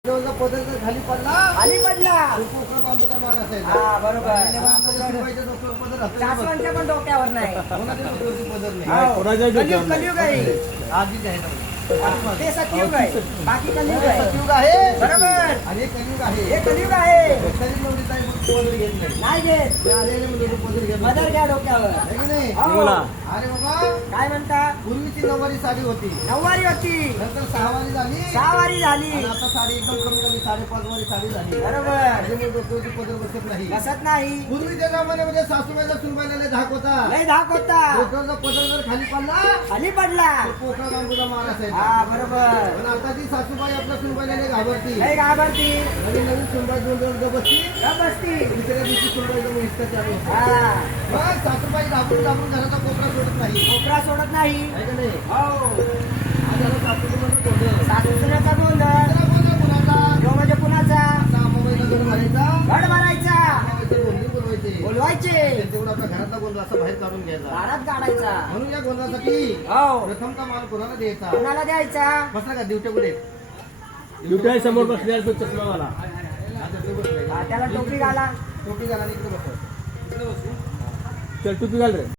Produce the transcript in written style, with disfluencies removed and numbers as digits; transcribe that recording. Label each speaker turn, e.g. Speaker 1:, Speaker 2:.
Speaker 1: पदर जर खाली पडला
Speaker 2: खाली पडला
Speaker 1: कोकणा बांबूचा मार असायचा.
Speaker 2: हा बरोबर
Speaker 1: शिवायच्या डोक्यावर पदर असायचा.
Speaker 2: सासवांच्या पण डोक्यावर नाही
Speaker 1: कोणाच्या डोक्यावरती पदर नाही.
Speaker 2: हो. कलियुग कलियुग आहे
Speaker 1: आधीच आहे ना.
Speaker 2: ते सतयुग आहे बाकी कलियुग आहे
Speaker 1: सतयुग आहे
Speaker 2: बरोबर
Speaker 1: आणि हे कलियुग आहे.
Speaker 2: हे कलियुग आहे
Speaker 1: कलियुग नवरी ताई मग पदर घेत नाही.
Speaker 2: नाही घेत
Speaker 1: ते आलेले म्हणजे पदर घेत नाही.
Speaker 2: मदर घ्या डोक्यावर
Speaker 1: आहे की नाही?
Speaker 2: हो.
Speaker 1: अरे बाबा
Speaker 2: काय म्हणता
Speaker 1: पूर्वीची नऊवारी साडी होती,
Speaker 2: नऊवारी होती
Speaker 1: नंतर सहावारी झाली,
Speaker 2: 6 वारी झाली
Speaker 1: आणि आता साडी एकदम कमी झाली, 5.5 वारी साडी झाली.
Speaker 2: बरोबर
Speaker 1: त्याच्यामुळे डोक्यावरती पदर बसत नाही.
Speaker 2: बसत नाही
Speaker 1: पूर्वीच्या जमान्यामध्ये सासूबाईला सुनबाईला लय धाक होता.
Speaker 2: लय धाक होता
Speaker 1: डोक्यावरचा पदर जर खाली पडला
Speaker 2: खाली पडला
Speaker 1: तर पोकळा बांबूचा मार असायचा.
Speaker 2: हा बरोबर
Speaker 1: पण आता ती सासूबाई आपल्या सुनबाईला लय घाबरती.
Speaker 2: लय घाबरती
Speaker 1: आणि नवीन सुनबाई दोन बसती,
Speaker 2: गप बसती
Speaker 1: दुसऱ्या दिवशी सुनबाईचा हिस्सा चालू होतो.
Speaker 2: हा
Speaker 1: मग सासूबाई घाबरून घाबरून घराचा कोपरा सोडत नाही.
Speaker 2: कोपरा सोडत नाही
Speaker 1: आहे का नाही?
Speaker 2: हो
Speaker 1: आज झालं सासूबाईचं गोंधळ.
Speaker 2: सासूसुनेचा गोंधळ
Speaker 1: त्याला गोंधळ कुणाचा?
Speaker 2: तो म्हणजे कुणाचा
Speaker 1: आता आंबाबाईला गड भरायचा,
Speaker 2: गड भरायचा
Speaker 1: आंबाबाईचे गोंधळी बोलवायचे.
Speaker 2: बोलवायचे
Speaker 1: तेवढा आपला घरातला गोंधळ असा बाहेर काढून घ्यायचा.
Speaker 2: दारात काढायचा
Speaker 1: म्हणून या गोंधळासाठी
Speaker 2: हो
Speaker 1: प्रथमचा मान कोणाला द्यायचा?
Speaker 2: कुणाला द्यायचा
Speaker 1: बसला का दिवट्या कुठे?
Speaker 3: दुसऱ्या समोर बसल्या तो चष्मा मला
Speaker 1: आता तो बसलाय.
Speaker 2: हा, त्याला टोपी घाला
Speaker 1: टोपी घाला आणि इकडे बसा.
Speaker 3: चल टुपी घाल रे.